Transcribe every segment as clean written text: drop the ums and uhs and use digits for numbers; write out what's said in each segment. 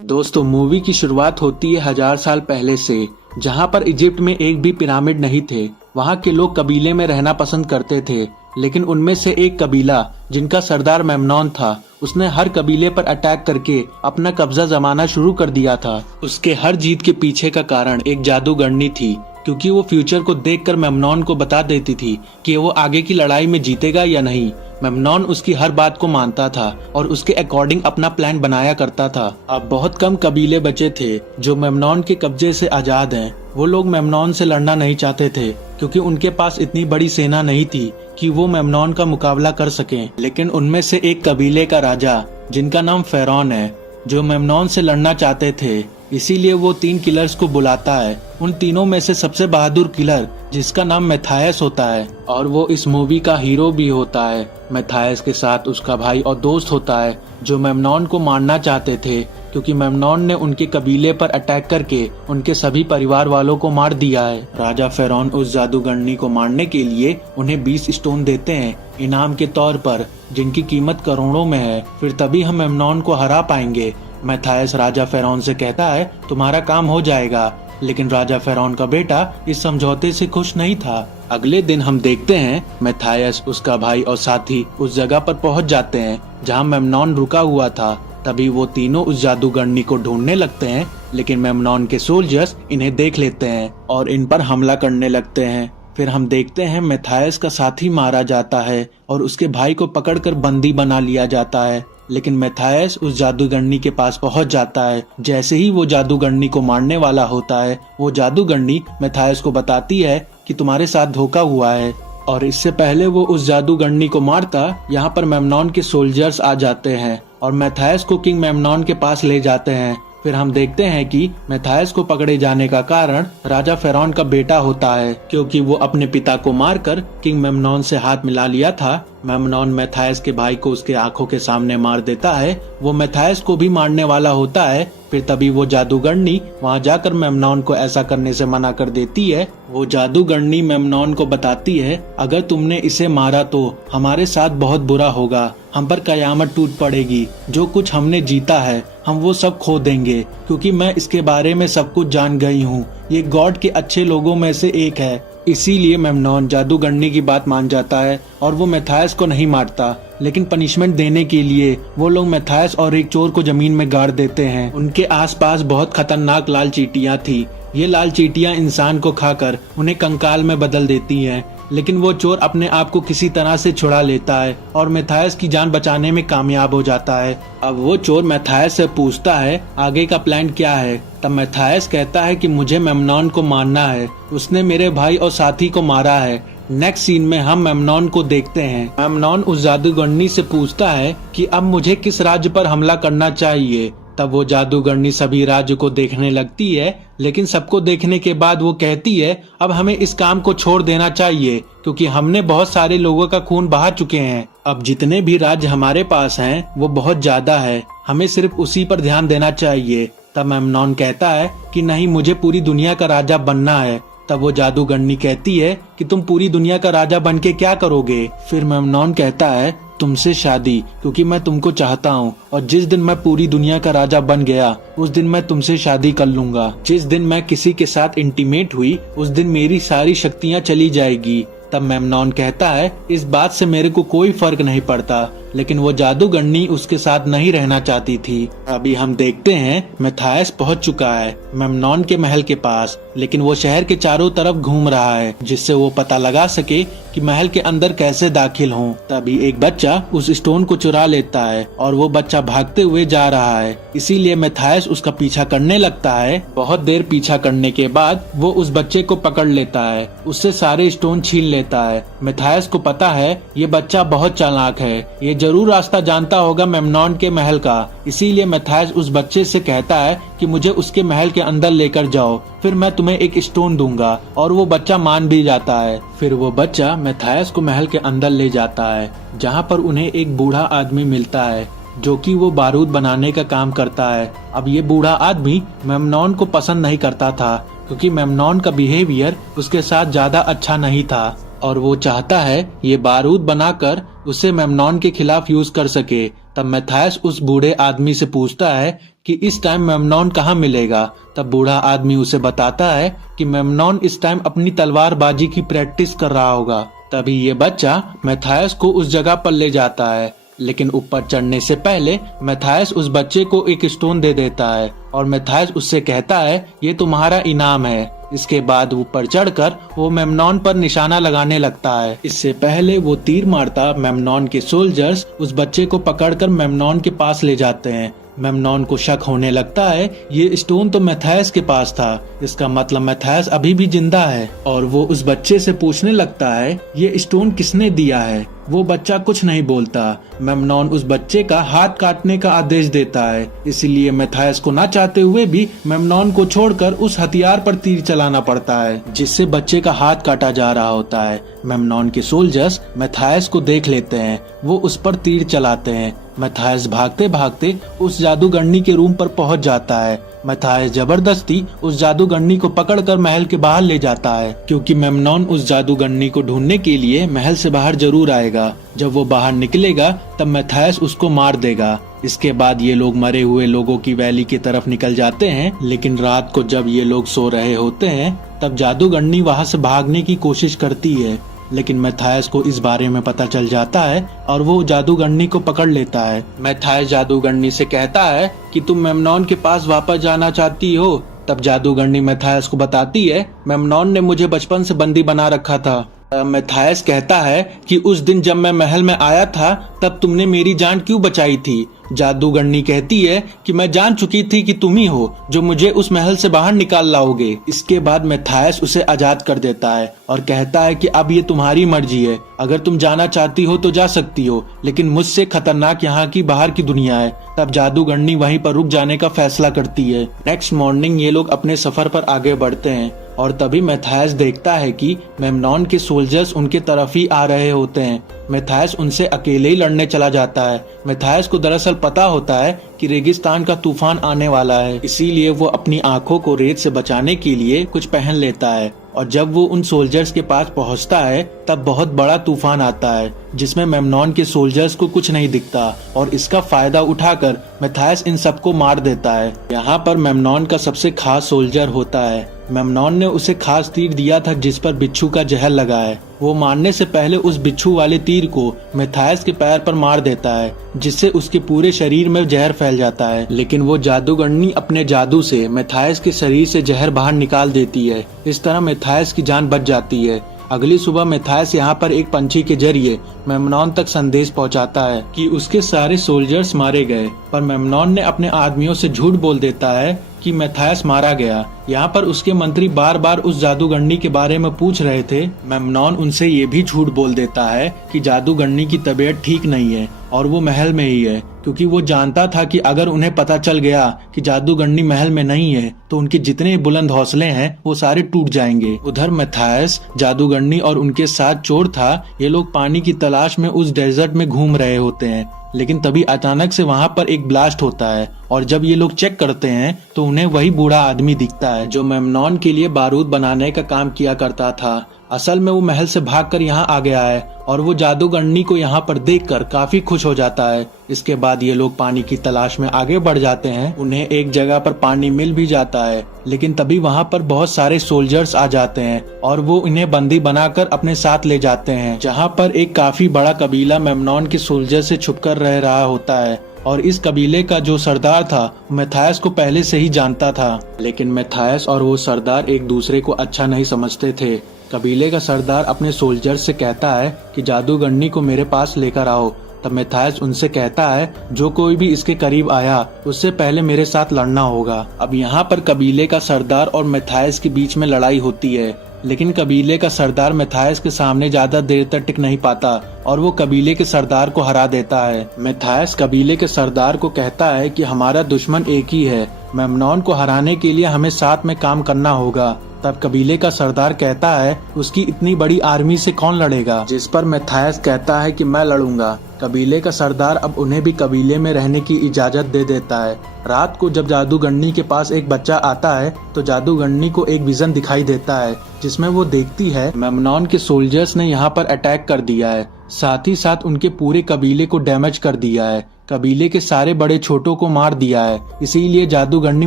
दोस्तों, मूवी की शुरुआत होती है 1000 साल पहले से, जहां पर इजिप्ट में एक भी पिरामिड नहीं थे। वहां के लोग कबीले में रहना पसंद करते थे, लेकिन उनमें से एक कबीला जिनका सरदार मेमनॉन था, उसने हर कबीले पर अटैक करके अपना कब्जा जमाना शुरू कर दिया था। उसके हर जीत के पीछे का कारण एक जादूगरनी थी, क्योंकि वो फ्यूचर को देखकर मेमनॉन को बता देती थी कि वो आगे की लड़ाई में जीतेगा या नहीं। मेमनॉन उसकी हर बात को मानता था और उसके अकॉर्डिंग अपना प्लान बनाया करता था। अब बहुत कम कबीले बचे थे जो मेमनॉन के कब्जे से आजाद हैं। वो लोग मेमनॉन से लड़ना नहीं चाहते थे, क्योंकि उनके पास इतनी बड़ी सेना नहीं थी कि वो मेमनॉन का मुकाबला कर सकें। लेकिन उनमें से एक कबीले का राजा, जिनका नाम फेरौन है, जो मेमनॉन से लड़ना चाहते थे। इसीलिए वो 3 किलर्स को बुलाता है। उन तीनों में से सबसे बहादुर किलर, जिसका नाम मैथायस होता है, और वो इस मूवी का हीरो भी होता है। मैथायस के साथ उसका भाई और दोस्त होता है, जो मेमनॉन को मारना चाहते थे, क्योंकि मेमनॉन ने उनके कबीले पर अटैक करके उनके सभी परिवार वालों को मार दिया है। राजा फेरौन उस जादूगरनी को मारने के लिए उन्हें 20 स्टोन देते हैं इनाम के तौर पर, जिनकी कीमत करोड़ों में है। फिर तभी हम मेमनॉन को हरा पाएंगे। मैथायस राजा फेरौन से कहता है, तुम्हारा काम हो जाएगा। लेकिन राजा फेरौन का बेटा इस समझौते से खुश नहीं था। अगले दिन हम देखते हैं मैथायस, उसका भाई और साथी उस जगह पर पहुंच जाते हैं जहां मेमनॉन रुका हुआ था। तभी वो तीनों उस जादूगरनी को ढूंढने लगते हैं, लेकिन मेमनॉन के सोल्जर्स इन्हें देख लेते हैं और इन पर हमला करने लगते हैं। फिर हम देखते हैं मैथायस का साथी मारा जाता है और उसके भाई को पकड़कर बंदी बना लिया जाता है। लेकिन मैथायस उस जादूगरनी के पास पहुंच जाता है। जैसे ही वो जादूगरनी को मारने वाला होता है, वो जादूगरनी मैथायस को बताती है कि तुम्हारे साथ धोखा हुआ है। और इससे पहले वो उस जादूगरनी को मारता, यहाँ पर मेमनॉन के सोल्जर्स आ जाते हैं और मैथायस को किंग मेमनॉन के पास ले जाते हैं। फिर हम देखते हैं कि मैथायस को पकड़े जाने का कारण राजा फेरौन का बेटा होता है, क्योंकि वो अपने पिता को मारकर किंग मेमनॉन से हाथ मिला लिया था। मेमनॉन मैथायस के भाई को उसके आंखों के सामने मार देता है। वो मैथायस को भी मारने वाला होता है। फिर तभी वो जादूगरनी वहां जाकर मेमनॉन को ऐसा करने से मना कर देती है। वो जादूगरनी मेमनॉन को बताती है, अगर तुमने इसे मारा तो हमारे साथ बहुत बुरा होगा, हम पर कयामत टूट पड़ेगी। जो कुछ हमने जीता है हम वो सब खो देंगे, क्योंकि मैं इसके बारे में सब कुछ जान गई हूँ। ये गॉड के अच्छे लोगों में से एक है। इसीलिए मेमनॉन जादूगरनी की बात मान जाता है और वो मैथायस को नहीं मारता। लेकिन पनिशमेंट देने के लिए वो लोग मैथायस और एक चोर को जमीन में गाड़ देते हैं। उनके आसपास बहुत खतरनाक लाल चींटियां थी। ये लाल चींटियां इंसान को खाकर उन्हें कंकाल में बदल देती हैं। लेकिन वो चोर अपने आप को किसी तरह से छुड़ा लेता है और मैथायस की जान बचाने में कामयाब हो जाता है। अब वो चोर मैथायस से पूछता है, आगे का प्लान क्या है। तब मैथायस कहता है कि मुझे मेमनॉन को मारना है, उसने मेरे भाई और साथी को मारा है। नेक्स्ट सीन में हम मेमनॉन को देखते हैं। मेमनॉन उस जादूगरनी से पूछता है कि अब मुझे किस राज्य पर हमला करना चाहिए। तब वो जादूगरनी सभी राज्य को देखने लगती है, लेकिन सबको देखने के बाद वो कहती है, अब हमें इस काम को छोड़ देना चाहिए, क्योंकि हमने बहुत सारे लोगों का खून बहा चुके हैं। अब जितने भी राज्य हमारे पास हैं वो बहुत ज्यादा है, हमें सिर्फ उसी पर ध्यान देना चाहिए। तब मेमनॉन कहता है कि नहीं, मुझे पूरी दुनिया का राजा बनना है। तब वो जादूगरनी कहती है कि तुम पूरी दुनिया का राजा बन के क्या करोगे। फिर मेमनॉन कहता है, तुमसे शादी, क्योंकि मैं तुमको चाहता हूँ और जिस दिन मैं पूरी दुनिया का राजा बन गया उस दिन मैं तुमसे शादी कर लूंगा। जिस दिन मैं किसी के साथ इंटीमेट हुई उस दिन मेरी सारी शक्तियाँ चली जाएगी। तब मेमनॉन कहता है, इस बात से मेरे को कोई फर्क नहीं पड़ता, लेकिन वो जादूगरनी उसके साथ नहीं रहना चाहती थी। अभी हम देखते हैं मैथायस पहुंच चुका है मेमनॉन के महल के पास, लेकिन वो शहर के चारों तरफ घूम रहा है, जिससे वो पता लगा सके कि महल के अंदर कैसे दाखिल हों। तभी एक बच्चा उस स्टोन को चुरा लेता है और वो बच्चा भागते हुए जा रहा है। इसीलिए मैथायस उसका पीछा करने लगता है। बहुत देर पीछा करने के बाद वो उस बच्चे को पकड़ लेता है, उससे सारे स्टोन छीन लेता है। मैथायस को पता है ये बच्चा बहुत चालाक है, ये जरूर रास्ता जानता होगा मेमनॉन के महल का। इसीलिए मैथायस उस बच्चे से कहता है कि मुझे उसके महल के अंदर लेकर जाओ, फिर मैं तुम्हें एक स्टोन दूंगा। और वो बच्चा मान भी जाता है। फिर वो बच्चा मैथायस को महल के अंदर ले जाता है, जहाँ पर उन्हें एक बूढ़ा आदमी मिलता है, जो कि वो बारूद बनाने का काम करता है। अब ये बूढ़ा आदमी मेमनॉन को पसंद नहीं करता था, क्योंकि मेमनॉन का बिहेवियर उसके साथ ज्यादा अच्छा नहीं था और वो चाहता है ये बारूद बनाकर उसे मेमनॉन के खिलाफ यूज कर सके। तब मैथायस उस बूढ़े आदमी से पूछता है कि इस टाइम मेमनॉन कहाँ मिलेगा। तब बूढ़ा आदमी उसे बताता है कि मेमनॉन इस टाइम अपनी तलवारबाजी की प्रैक्टिस कर रहा होगा। तभी ये बच्चा मैथायस को उस जगह पर ले जाता है, लेकिन ऊपर चढ़ने से पहले मैथायस उस बच्चे को एक स्टोन दे देता है और मैथायस उससे कहता है ये तुम्हारा इनाम है। इसके बाद ऊपर चढ़कर वो मेमनॉन पर निशाना लगाने लगता है। इससे पहले वो तीर मारता मेमनॉन के सोल्जर्स उस बच्चे को पकड़कर मेमनॉन के पास ले जाते हैं। मेमनॉन को शक होने लगता है ये स्टोन तो मैथायस के पास था, इसका मतलब मैथायस अभी भी जिंदा है। और वो उस बच्चे से पूछने लगता है ये स्टोन किसने दिया है। वो बच्चा कुछ नहीं बोलता। मेमनॉन उस बच्चे का हाथ काटने का आदेश देता है, इसलिए मैथायस को ना चाहते हुए भी मेमनॉन को छोड़कर उस हथियार पर तीर चलाना पड़ता है, जिससे बच्चे का हाथ काटा जा रहा होता है। मेमनॉन के सोल्जर्स मैथायस को देख लेते हैं, वो उस पर तीर चलाते हैं। मैथायस भागते भागते उस जादूगरनी के रूम पर पहुंच जाता है। मैथायस जबरदस्ती उस जादूगरनी को पकड़कर महल के बाहर ले जाता है, क्योंकि मेमनॉन उस जादूगरनी को ढूंढने के लिए महल से बाहर जरूर आएगा। जब वो बाहर निकलेगा तब मैथायस उसको मार देगा। इसके बाद ये लोग मरे हुए लोगों की वैली की तरफ निकल जाते हैं, लेकिन रात को जब ये लोग सो रहे होते हैं तब जादूगरनी वहाँ से भागने की कोशिश करती है, लेकिन मैथायस को इस बारे में पता चल जाता है और वो जादूगरनी को पकड़ लेता है। मैथायस जादूगरनी से कहता है कि तुम मेमनॉन के पास वापस जाना चाहती हो। तब जादूगरनी मैथायस को बताती है मेमनॉन ने मुझे बचपन से बंदी बना रखा था। मैथायस कहता है कि उस दिन जब मैं महल में आया था तब तुमने मेरी जान क्यों बचाई थी। जादूगरनी कहती है कि मैं जान चुकी थी कि तुम ही हो जो मुझे उस महल से बाहर निकाल लाओगे। इसके बाद मैथायस उसे आजाद कर देता है और कहता है कि अब ये तुम्हारी मर्जी है, अगर तुम जाना चाहती हो तो जा सकती हो, लेकिन मुझसे खतरनाक यहाँ की बाहर की दुनिया है। तब जादूगरनी वहीं पर रुक जाने का फैसला करती है। नेक्स्ट मॉर्निंग ये लोग अपने सफर पर आगे बढ़ते हैं और तभी मैथायस देखता है कि मेमनॉन के सोल्जर्स उनके तरफ ही आ रहे होते हैं। मैथायस उनसे अकेले ही लड़ने चला जाता है। मैथायस को दरअसल पता होता है कि रेगिस्तान का तूफान आने वाला है, इसीलिए वो अपनी आंखों को रेत से बचाने के लिए कुछ पहन लेता है। और जब वो उन सोल्जर्स के पास पहुंचता है तब बहुत बड़ा तूफान आता है, जिसमें मेमनॉन के सोल्जर्स को कुछ नहीं दिखता और इसका फायदा उठाकर मैथायस इन सबको मार देता है। यहाँ पर मेमनॉन का सबसे खास सोल्जर होता है। मेमनॉन ने उसे खास तीर दिया था जिस पर बिच्छू का जहर लगा है। वो मारने से पहले उस बिच्छू वाले तीर को मैथायस के पैर पर मार देता है, जिससे उसके पूरे शरीर में जहर फैल जाता है। लेकिन वो जादूगरनी अपने जादू से मैथायस के शरीर से जहर बाहर निकाल देती है। इस तरह मैथायस की जान बच जाती है। अगली सुबह मैथायस यहाँ पर एक पंछी के जरिए मेमनॉन तक संदेश पहुँचाता है कि उसके सारे सोल्जर्स मारे गए, पर मेमनॉन ने अपने आदमियों से झूठ बोल देता है कि मैथायस मारा गया। यहाँ पर उसके मंत्री बार बार उस जादूगरनी के बारे में पूछ रहे थे। मेमनॉन उनसे ये भी झूठ बोल देता है कि जादूगरनी की तबीयत ठीक नहीं है और वो महल में ही है, क्योंकि वो जानता था कि अगर उन्हें पता चल गया कि जादूगरनी महल में नहीं है तो उनके जितने बुलंद हौसले हैं वो सारे टूट जाएंगे। उधर मैथायस, जादूगरनी और उनके साथ चोर था, ये लोग पानी की तलाश में उस डेजर्ट में घूम रहे होते हैं। लेकिन तभी अचानक से वहाँ पर एक ब्लास्ट होता है और जब ये लोग चेक करते हैं तो उन्हें वही बूढ़ा आदमी दिखता है जो मेमनॉन के लिए बारूद बनाने का काम किया करता था। असल में वो महल से भागकर यहाँ आ गया है और वो जादूगरनी को यहाँ पर देखकर काफी खुश हो जाता है। इसके बाद ये लोग पानी की तलाश में आगे बढ़ जाते हैं। उन्हें एक जगह पर पानी मिल भी जाता है, लेकिन तभी वहाँ पर बहुत सारे सोल्जर्स आ जाते हैं और वो इन्हें बंदी बनाकर अपने साथ ले जाते हैं, जहाँ पर एक काफी बड़ा कबीला मेमनॉन के सोल्जर से छुपकर रह रहा होता है। और इस कबीले का जो सरदार था मैथायस को पहले से ही जानता था, लेकिन मैथायस और वो सरदार एक दूसरे को अच्छा नहीं समझते थे। कबीले का सरदार अपने सोल्जर से कहता है कि जादूगरनी को मेरे पास लेकर आओ। तब मैथायस उनसे कहता है जो कोई भी इसके करीब आया उससे पहले मेरे साथ लड़ना होगा। अब यहाँ पर कबीले का सरदार और मैथायस के बीच में लड़ाई होती है, लेकिन कबीले का सरदार मैथायस के सामने ज्यादा देर तक टिक नहीं पाता और वो कबीले के सरदार को हरा देता है। मैथायस कबीले के सरदार को कहता है कि हमारा दुश्मन एक ही है, मेमनॉन को हराने के लिए हमें साथ में काम करना होगा। तब कबीले का सरदार कहता है उसकी इतनी बड़ी आर्मी से कौन लड़ेगा, जिस पर मैथायस कहता है कि मैं लड़ूंगा। कबीले का सरदार अब उन्हें भी कबीले में रहने की इजाजत दे देता है। रात को जब जादूगरनी के पास एक बच्चा आता है तो जादूगरनी को एक विजन दिखाई देता है जिसमें वो देखती है मेमनॉन के सोल्जर्स ने यहाँ पर अटैक कर दिया है, साथ ही साथ उनके पूरे कबीले को डैमेज कर दिया है, कबीले के सारे बड़े छोटों को मार दिया है। इसीलिए जादूगरनी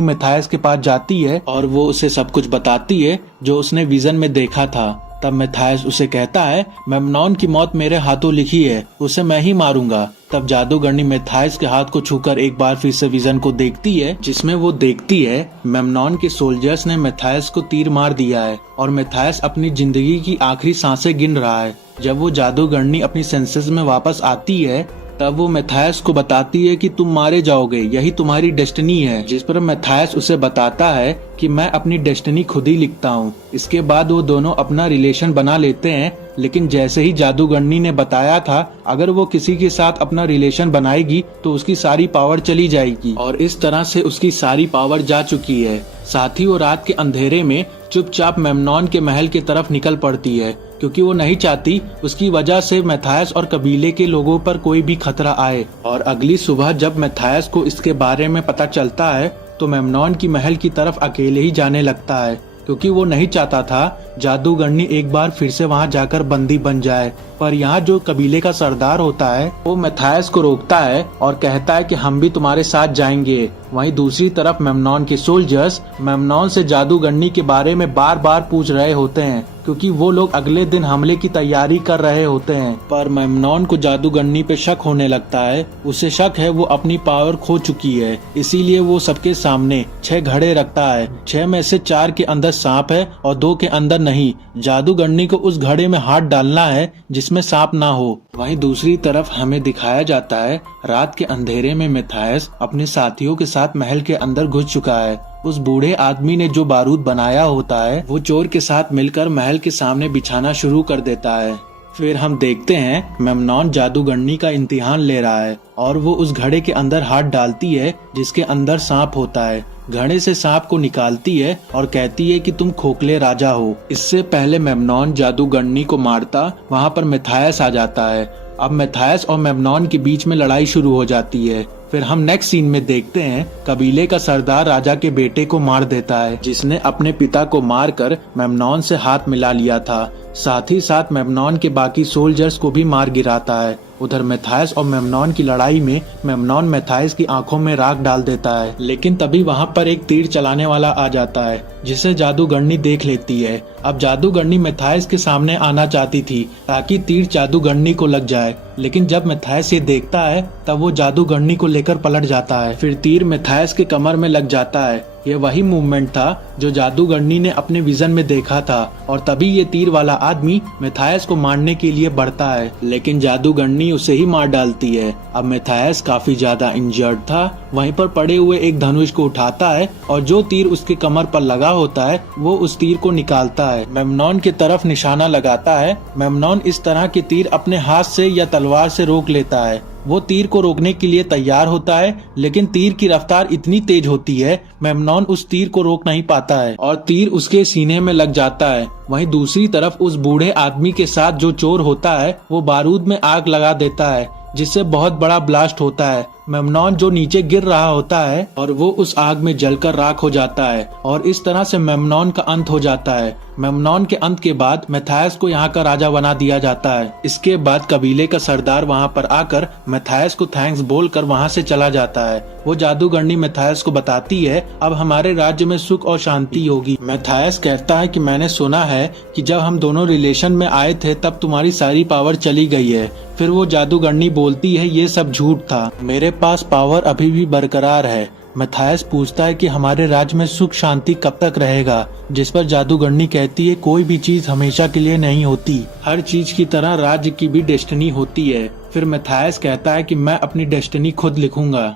मैथायस के पास जाती है और वो उसे सब कुछ बताती है जो उसने विजन में देखा था। तब मैथायस उसे कहता है मेमनॉन की मौत मेरे हाथों लिखी है, उसे मैं ही मारूंगा। तब जादूगरनी मैथायस के हाथ को छूकर एक बार फिर से विजन को देखती है जिसमें वो देखती है मेमनॉन के सोल्जर्स ने मैथायस को तीर मार दिया है और मैथायस अपनी जिंदगी की आखिरी सांसें गिन रहा है। जब वो जादूगरनी अपनी सेंसेस में वापस आती है तब वो मैथायस को बताती है कि तुम मारे जाओगे, यही तुम्हारी डेस्टिनी है। जिस पर मैथायस उसे बताता है कि मैं अपनी डेस्टिनी खुद ही लिखता हूँ। इसके बाद वो दोनों अपना रिलेशन बना लेते हैं, लेकिन जैसे ही जादूगरनी ने बताया था अगर वो किसी के साथ अपना रिलेशन बनाएगी तो उसकी सारी पावर चली जाएगी, और इस तरह से उसकी सारी पावर जा चुकी है। साथ ही वो रात के अंधेरे में चुपचाप मेमनॉन के महल की तरफ निकल पड़ती है क्योंकि वो नहीं चाहती उसकी वजह से मैथायस और कबीले के लोगों पर कोई भी खतरा आए। और अगली सुबह जब मैथायस को इसके बारे में पता चलता है तो मेमनॉन की महल की तरफ अकेले ही जाने लगता है क्योंकि वो नहीं चाहता था जादूगरनी एक बार फिर से वहां जाकर बंदी बन जाए। पर यहाँ जो कबीले का सरदार होता है वो मैथायस को रोकता है और कहता है कि हम भी तुम्हारे साथ जाएंगे। वहीं दूसरी तरफ मेमनॉन के सोल्जर्स मेमनॉन से जादूगरनी के बारे में बार बार पूछ रहे होते हैं क्योंकि वो लोग अगले दिन हमले की तैयारी कर रहे होते हैं। पर मेमनॉन को जादूगरनी पे शक होने लगता है। उसे शक है वो अपनी पावर खो चुकी है, इसीलिए वो सबके सामने 6 घड़े रखता है। 6 में से 4 के अंदर सांप है और 2 के अंदर नहीं। जादूगरनी को उस घड़े में हाथ डालना है जिसमें सांप ना हो। वहीं दूसरी तरफ हमें दिखाया जाता है रात के अंधेरे में मैथायस अपने साथियों के साथ महल के अंदर घुस चुका है। उस बूढ़े आदमी ने जो बारूद बनाया होता है वो चोर के साथ मिलकर महल के सामने बिछाना शुरू कर देता है। फिर हम देखते हैं मेमनॉन जादूगरनी का इम्तिहान ले रहा है और वो उस घड़े के अंदर हाथ डालती है जिसके अंदर सांप होता है। घड़े से सांप को निकालती है और कहती है कि तुम खोखले राजा हो। इससे पहले मेमनॉन जादूगरनी को मारता वहाँ पर मैथायस आ जाता है। अब मैथायस और मेमनॉन के बीच में लड़ाई शुरू हो जाती है। फिर हम नेक्स्ट सीन में देखते हैं कबीले का सरदार राजा के बेटे को मार देता है जिसने अपने पिता को मारकर मेमनॉन से हाथ मिला लिया था। साथ ही साथ मेमनॉन के बाकी सोल्जर्स को भी मार गिराता है। उधर मैथायस और मेमनॉन की लड़ाई में मेमनॉन मैथायस की आंखों में राख डाल देता है, लेकिन तभी वहां पर एक तीर चलाने वाला आ जाता है जिसे जादूगरनी देख लेती है। अब जादूगरनी मैथायस के सामने आना चाहती थी ताकि तीर जादूगरनी को लग जाए, लेकिन जब मैथायस ये देखता है तब वो जादूगरनी को लेकर पलट जाता है। फिर तीर मैथायस के कमर में लग जाता है। ये वही मूवमेंट था जो जादूगरनी ने अपने विजन में देखा था और तभी ये तीर वाला आदमी मैथायस को मारने के लिए बढ़ता है, लेकिन जादूगरनी उसे ही मार डालती है। अब मैथायस काफी ज्यादा इंजर्ड था। वहीं पर पड़े हुए एक धनुष को उठाता है और जो तीर उसके कमर पर लगा होता है वो उस तीर को निकालता है। मेमनॉन की तरफ निशाना लगाता है। मेमनॉन इस तरह के तीर अपने हाथ से या तलवार से रोक लेता है। वो तीर को रोकने के लिए तैयार होता है, लेकिन तीर की रफ्तार इतनी तेज होती है मेमनॉन उस तीर को रोक नहीं पाता है और तीर उसके सीने में लग जाता है। वहीं दूसरी तरफ उस बूढ़े आदमी के साथ जो चोर होता है वो बारूद में आग लगा देता है जिससे बहुत बड़ा ब्लास्ट होता है। मेमनॉन जो नीचे गिर रहा होता है और वो उस आग में जलकर राख हो जाता है और इस तरह से मेमनॉन का अंत हो जाता है। मेमनॉन के अंत के बाद मैथायस को यहाँ का राजा बना दिया जाता है। इसके बाद कबीले का सरदार वहाँ पर आकर मैथायस को थैंक्स बोलकर वहाँ से चला जाता है। वो जादूगरनी मैथायस को बताती है अब हमारे राज्य में सुख और शांति होगी। मैथायस कहता है कि मैंने सुना है कि जब हम दोनों रिलेशन में आए थे तब तुम्हारी सारी पावर चली गई है। फिर वो जादूगरनी बोलती है ये सब झूठ था, मेरे पास पावर अभी भी बरकरार है। मैथायस पूछता है कि हमारे राज्य में सुख शांति कब तक रहेगा, जिस पर जादूगरनी कहती है कोई भी चीज हमेशा के लिए नहीं होती, हर चीज की तरह राज्य की भी डेस्टिनी होती है। फिर मैथायस कहता है कि मैं अपनी डेस्टिनी खुद लिखूंगा।